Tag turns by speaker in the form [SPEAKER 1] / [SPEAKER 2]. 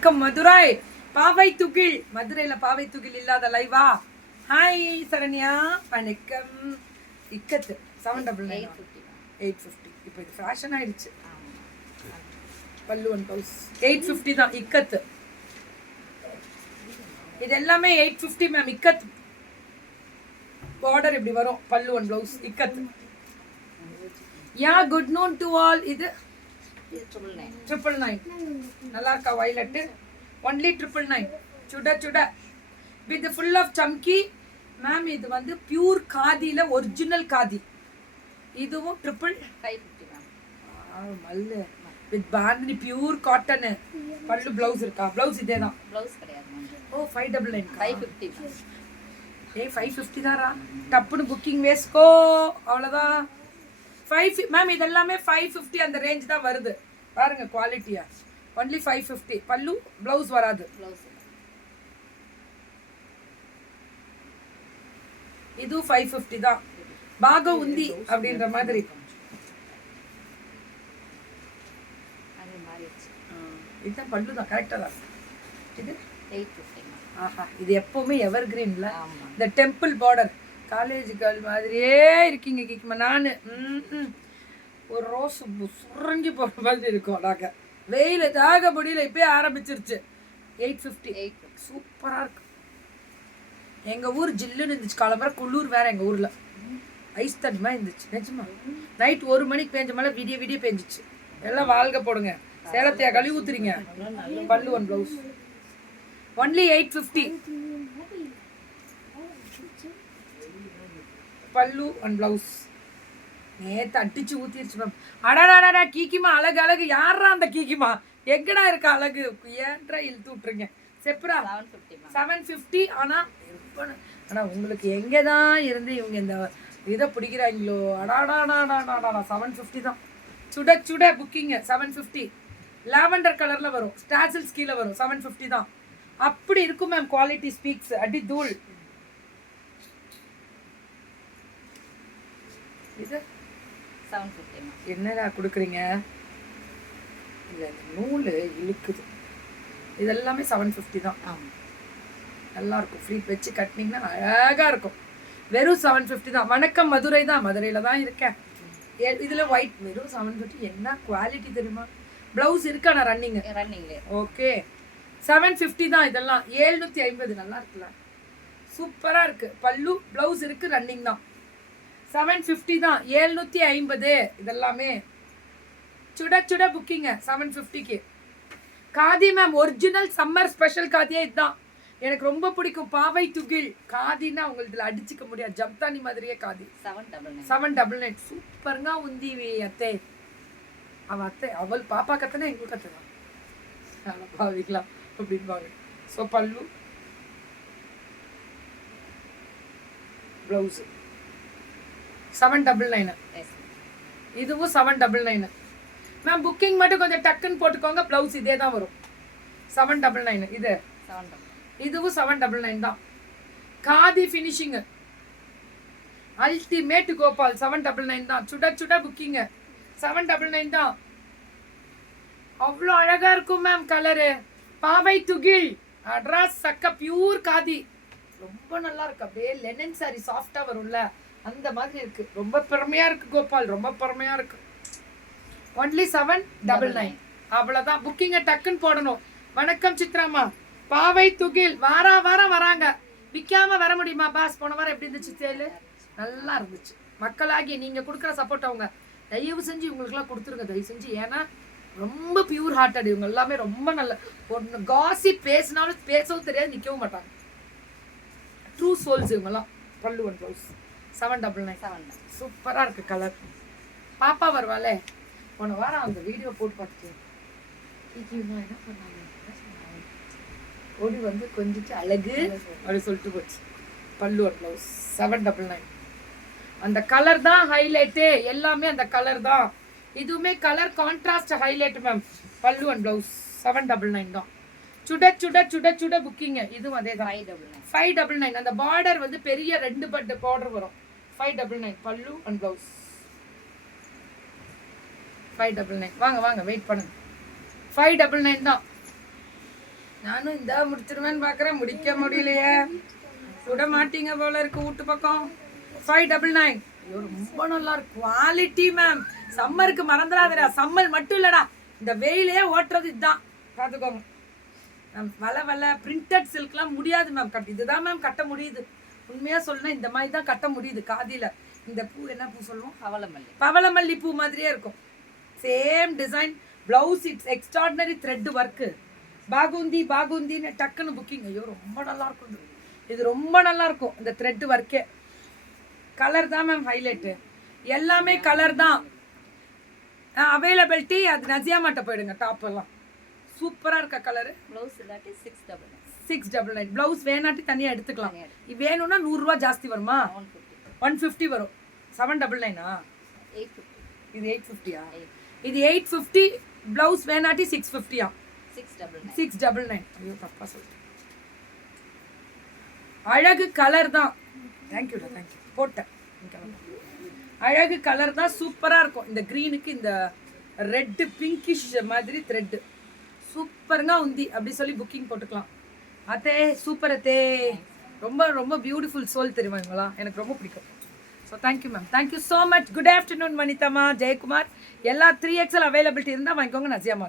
[SPEAKER 1] வணக்கம் மதுரை. பாவை துகில் மதுரையில பாவை துகில் இல்லாத லைவா ஹாய் சரண்யா. வணக்கம். இக்கத்து. Seven double nine eight fifty இப்போ இது ஃபேஷன் ஆயிடுச்சு. பல்லு ஒன் பவுஸ் எயிட் ஃபிஃப்டி தான். இக்கத்து. இது எல்லாமே எயிட் ஃபிஃப்டி மேம் இக்கத்து. பார்டர் இப்படி வரும். பல்லு one blouse இக்கத்து. Yeah good known to all இது ட்ரிபிள் நைன் நல்லா இருக்கா வயலட்டு ஒன்லி ட்ரிபிள் நைன் சுட சுட. வித் ஃபுல் ஆஃப் சம்கி மேம் இது வந்து பியூர் காதியில் ஒரிஜினல் காதி. இதுவும் ட்ரிபிள் மல்லு. வித் பாந்தினி பியூர் காட்டனு பல்லு ப்ளவுஸ் இருக்கா? ப்ளவுஸ் இதே தான் ஓ ஃபைவ் டபுள் நைன் ஏ ஃபைவ் ஃபிஃப்டி தாரா டப்புன்னு புக்கிங் வேஸ்கோ அவ்வளோதான் ஃபைவ் மேம் இதெல்லாமே ஃபைவ் ஃபிஃப்டி அந்த ரேஞ்ச் தான் வருது. பாருங்க குவாலிட்டியா ஒன்லி ஃபைவ் ஃபிஃப்டி பல்லு ப்ளவுஸ் வராது. இது ஃபைவ் ஃபிஃப்டி தான். பாக உந்தி அப்படின்ற மாதிரி. இதுதான் பல்லு தான். கரெக்டாக தான். இது? ஆஹா இது எப்பவுமே எவர் கிரீன்ல இந்த டெம்பிள் பார்டர் காலேஜ் கேர்ள் மாதிரியே இருக்கீங்க கிக்குமா நான். ஒரு ரோஸ் சுரங்கி போகிற மாதிரி இருக்கும் நாங்கள் வெயில் தாக முடியல இப்பயே ஆரம்பிச்சிருச்சு. Eight fifty. எயிட் சூப்பராக இருக்கு. எங்கள் ஊர் ஜில்லுன்னு இருந்துச்சு. காலம்பரம் குளிர் வேற எங்கள் ஊரில். ஐஸ் தனிமா இருந்துச்சு. நிஜமா? நைட் ஒரு மணிக்கு பேஞ்ச மேலே விடிய விடிய பேஞ்சிச்சு. எல்லாம் வாழ்க போடுங்க. சேலத்தையா கழுவி ஊத்துறீங்க. பல்லு one blouse only eight fifty பல்லு அண்ட் ப்ளவுஸ் நேத்து அடிச்சு ஊற்றிடுச்சு மேம் அடாடாடா கீக்கிமா அழகு அழகு யாரா அந்த கீக்கிமா எங்கடா இருக்க அழகு ஏன்றா இழுத்து விட்டுருங்க செப்ரா செவன் ஃபிஃப்டி ஆனால் ஆனால் உங்களுக்கு எங்கே தான் இருந்து இவங்க இந்த இதை பிடிக்கிறாங்களோ அடாடாடாடாடாடா செவன் ஃபிஃப்டி தான் சுட சுட புக்கிங்க செவன் ஃபிஃப்டி லாவெண்டர் கலரில் வரும் ஸ்டாசில்ஸ் கீழே வரும் செவன் ஃபிஃப்டி தான் அப்படி இருக்கும் மேம் குவாலிட்டி ஸ்பீக்ஸ் அடி தூள் இது என்னடா கொடுக்குறீங்க? இல்லை நூல் இழுக்குது. இதெல்லாமே செவன் ஃபிஃப்டி தான். நல்லா இருக்கும் ஃப்ளீட் வச்சு கட்டினீங்கன்னா அழகாக இருக்கும். வெறும் செவன் ஃபிஃப்டி தான். வணக்கம் மதுரை தான். மதுரையில் தான் இருக்கேன். இதில் ஒயிட் வெறும் செவன் ஃபிஃப்டி என்ன குவாலிட்டி தெரியுமா? ப்ளவுஸ் இருக்கா? நான் ரன்னிங்கு
[SPEAKER 2] ரன்னிங்ல
[SPEAKER 1] ஓகே செவன் ஃபிஃப்டி தான் இதெல்லாம். ஏழ்நூற்றி ஐம்பது. நல்லா இருக்குல்ல? சூப்பராக இருக்குது பல்லு ப்ளவுஸ் இருக்குது ரன்னிங் தான். செவன் ஃபிஃப்டி தான். ஏழ்நூற்றி ஐம்பது. இதெல்லாமே. சுட சுட புக்கிங்க செவன் ஃபிஃப்டிக்கு khadi ma'am original summer special காதியே இதுதான். எனக்கு ரொம்ப பிடிக்கும். பாவை துகில். காதின்னா உங்களுக்கு அடிச்சுக்க முடியாது. ஜம்தானி மாதிரியே khadi.
[SPEAKER 2] Seven double
[SPEAKER 1] seven double nine சூப்பருங்க உந்தி அத்தை. அவள் அத்தை அவள் பாப்பா கத்தனா எங்களுக்கு கத்துதான் பாவிக்கலாம். அப்படின்பாங்க ஸோ பல்லு. ப்ளவுஸு செவன் டபுள் நைனு இதுவும் seven double nine ma'am booking மட்டும் கொஞ்சம் டக்குன்னு போட்டுக்கோங்க. ப்ளவுஸ் இதே தான் வரும். செவன் டபுள் நைனு இது. இதுவும் செவன் டபுள் நைன் தான். Khadi finishing ultimate Gopal seven double nine தான். சுட சுட புக்கிங்க செவன் டபுள் நைன் தான். அவ்வளோ அழகா இருக்கும் மேம் கலரு பாவை துகில். அட்ராஸ் சக்க பியூர் காதி. ரொம்ப நல்லா இருக்கு. அப்படியே லெனன் சாரி சாஃப்டா வரும்ல. அந்த மாதிரி இருக்கு. ரொம்ப பெருமையா இருக்கு கோபால். ரொம்ப பெருமையா இருக்கு. ஒன்லி செவன் டபுள் நைன் அவ்வளோதான் புக்கிங்கை டக்குன்னு போடணும். வணக்கம் சித்ராமா. பாவை துகில். வாரா வாரம் வராங்க. விற்காம வர முடியுமா பாஸ்? போன வாரம் எப்படி இருந்துச்சு சேலு? நல்லா இருந்துச்சு. மக்களாகி நீங்கள் கொடுக்குற சப்போர்ட் அவங்க. தயவு செஞ்சு இவங்களுக்குலாம் கொடுத்துருங்க தயவு செஞ்சு. ஏன்னா ரொம்ப பியூர் ஹார்ட்டட் இவங்க எல்லாமே ரொம்ப நல்ல ஒன்று காசி பேசினாலும் பேசவும் தெரியாது நிற்கவும் மாட்டாங்க. ட்ரூ சோல்ஸ் இவங்கெல்லாம். பல்லுவன் blouse seven double nine
[SPEAKER 2] seven
[SPEAKER 1] சூப்பராக இருக்கு கலர் பாப்பா வருவாளே. போன வாரம் அந்த வீடியோ போட்டு பார்த்துட்டு என்ன பண்ணாங்க? ஓடி வந்து கொஞ்சிட்டு அழகு. அப்படி சொல்லிட்டு போச்சு. பல்லு ஒரு ப்ளவுஸ் செவன் டபுள் நைன் அந்த கலர் தான் ஹைலைட்டு எல்லாமே அந்த கலர் தான். இதுவுமே கலர் கான்ட்ராஸ்ட் ஹைலைட் மேம் பல்லு and blouse seven double nine தான். சுட சுட சுட சுட புக்கிங்க இதுவும் அதே தான்.
[SPEAKER 2] Five double nine
[SPEAKER 1] five double nine அந்த பார்டர் வந்து பெரிய ரெண்டு பட்டு பார்டர் வரும். ஃபைவ் டபுள் நைன் பல்லு and blouse five double nine வாங்க வாங்க வெயிட் பண்ணுங்க. ஃபைவ் டபுள் நைன் தான். நானும் இந்த முடிச்சிருவேன்னு பார்க்குறேன் முடிக்க முடியலையே. விட மாட்டீங்க போல இருக்கு வீட்டு பக்கம். ஃபைவ் டபுள் நைன் ஐயோ ரொம்ப நல்லா இருக்கு. குவாலிட்டி மேம் சம்மருக்கு மறந்துடாதடா. சம்மர் மட்டும் இல்லடா. இந்த வெயிலே ஓட்டுறது இதுதான். பார்த்துக்கோங்க. வலை வலை பிரிண்டட் சில்க்லாம் முடியாது மேம் கட் இதுதான் மேம் கட்ட முடியுது. உண்மையாக சொல்லணும் இந்த மாதிரி தான் கட்ட முடியுது. காதியில் இந்த பூ என்ன பூ சொல்லுவோம்?
[SPEAKER 2] பவளமல்லி.
[SPEAKER 1] பவளமல்லி பூ மாதிரியே இருக்கும். Same design blouse it's extraordinary thread work பாகுந்தி பாகுந்தின்னு டக்குன்னு புக்கிங் ஐயோ ரொம்ப நல்லா இருக்கும் இது. ரொம்ப நல்லா இருக்கும் இந்த த்ரெட் ஒர்க்கே கலர் தான் மேம் ஹைலைட்டு எல்லாமே கலர் தான். அவைலபிலிட்டி அது நசியா மாட்ட போயிடுங்க டாப் எல்லாம். சூப்பராக இருக்க கலரு?
[SPEAKER 2] ப்ளவுஸ் இல்லாட்டி six double nine
[SPEAKER 1] six double nine blouse வேணாட்டி தனியாக எடுத்துக்கலாம். வேணும்னா நூறுரூவா ஜாஸ்தி வருமா?
[SPEAKER 2] ஒன் ஃபிஃப்டி
[SPEAKER 1] ஒன் ஃபிஃப்டி வரும். செவன் டபுள் நைனா
[SPEAKER 2] எயிட் ஃபிஃப்டி
[SPEAKER 1] இது எயிட் ஃபிஃப்டியா இது எயிட் ஃபிஃப்டி ப்ளவுஸ் வேணாட்டி six ஃபிஃப்டியா
[SPEAKER 2] six double
[SPEAKER 1] six double nine ஐயோ தப்பா சொல்லிட்டேன். அழகு கலர் தான். தேங்க்யூடா தேங்க்யூ போட்டேன். அழகு கலர் தான் சூப்பராக இருக்கும். இந்த க்ரீனுக்கு இந்த ரெட்டு பிங்கிஷ் மாதிரி த்ரெட்டு சூப்பருங்க உந்தி. அப்படி சொல்லி புக்கிங் போட்டுக்கலாம். அத்தே சூப்பர் அத்தே. ரொம்ப ரொம்ப பியூட்டிஃபுல் சோல் தெரியுமா இவங்களாம்? எனக்கு ரொம்ப பிடிக்கும். So thank you ma'am thank you so much good afternoon வனிதாமா Jayakumar. எல்லா த்ரீ எக்ஸல் அவைலபிலிட்டி இருந்தால் வாங்கிக்கோங்க நசியாமா